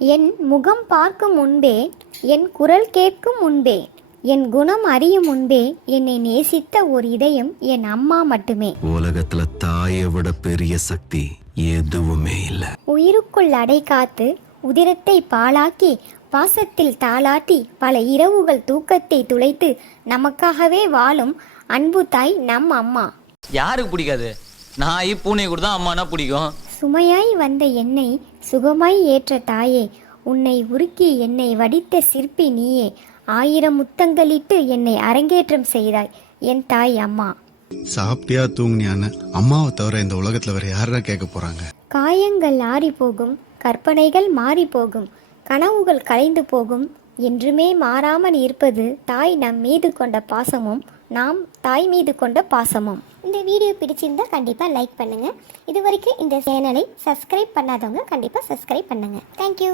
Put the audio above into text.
என் முகம் பார்க்கும் முன்பே, என் குரல் கேட்கும் முன்பே, என் குணம் அறியும் முன்பே என்னை நேசித்த ஒரு இதயம் என் அம்மா மட்டுமே. உலகத்துல தாயை விட பெரிய சக்தி எதுவுமே இல்ல. உயிருக்குள் அடை காத்து உதிரத்தை பாலாக்கி பாசத்தில் தாளாட்டி பல இரவுகள் தூக்கத்தை துளைத்து நமக்காகவே வாழும் அன்பு தாய் நம் அம்மா. யாருக்கு பிடிக்காது? நாய் பூனை கூட தான் அம்மானா பிடிக்கும். சுமையாய் வந்த என்னை சுகமாய் ஏற்ற தாயே, உன்னை உருக்கி என்னை வடித்த சிற்பி நீயே. 1000 முத்தங்களிட்டு என்னை அரங்கேற்றம் செய்தாய் என் தாய் அம்மா. சாப்பிட்டியா தூங்குனியான்னு அம்மாவை தவிர இந்த உலகத்துல வேற யாரா கேட்க போறாங்க? காயங்கள் ஆறி போகும், கற்பனைகள் மாறி போகும், கனவுகள் கலைந்து போகும், என்றுமே மாறாமல் இருப்பது தாய் நம் மீது கொண்ட பாசமும் நாம் தாய் மீது கொண்ட பாசமும். இந்த வீடியோ பிடிச்சிருந்தா கண்டிப்பாக லைக் பண்ணுங்கள். இது வரைக்கும் இந்த சேனலை சப்ஸ்கிரைப் பண்ணாதவங்க கண்டிப்பாக சப்ஸ்கிரைப் பண்ணுங்கள். தேங்க்யூ.